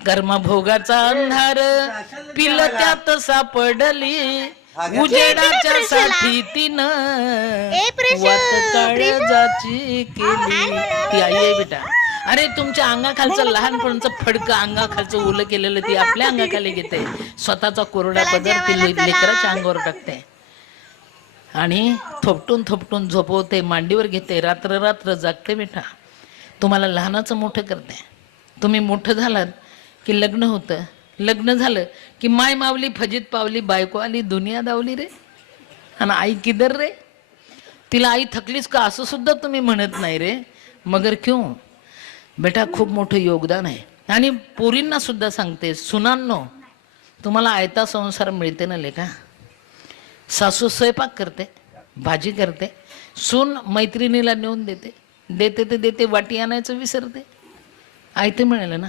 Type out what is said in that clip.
कर्मभोगाचा अंधार पिल त्यात सापडली, उजेडाच्या साठी तिनं वाट काळजाची केली. ती आई आहे बेटा. अरे तुमच्या अंगाखालचं लहानपणचं फडकं अंगाखालचं ओलं केलेलं ती आपल्या अंगाखाली घेते, स्वतःचा कोरडा पदर ती लेकराच्या अंगावर टाकते आणि थोपटून थोपटून झोपवते, मांडीवर घेते, रात्र रात्र जागते बेटा. तुम्हाला लहानाचं मोठं करते. तुम्ही मोठं झालात की लग्न होतं, लग्न झालं की माय मावली फजित पावली, बायको आली दुनिया दावली रे. आणि आई किधर रे, तिला आई थकलीस का असं सुद्धा तुम्ही म्हणत नाही रे. मगर क्यों बेटा, खूप मोठं योगदान आहे. आणि पोरींना सुद्धा सांगते, सुनांनो तुम्हाला आयता संसार मिळते ना लेका. सासू स्वयंपाक करते, भाजी करते, सून मैत्रिणीला नेऊन देते, देते ते देते, वाटी आणायचं विसरते, आयते मिळालं ना.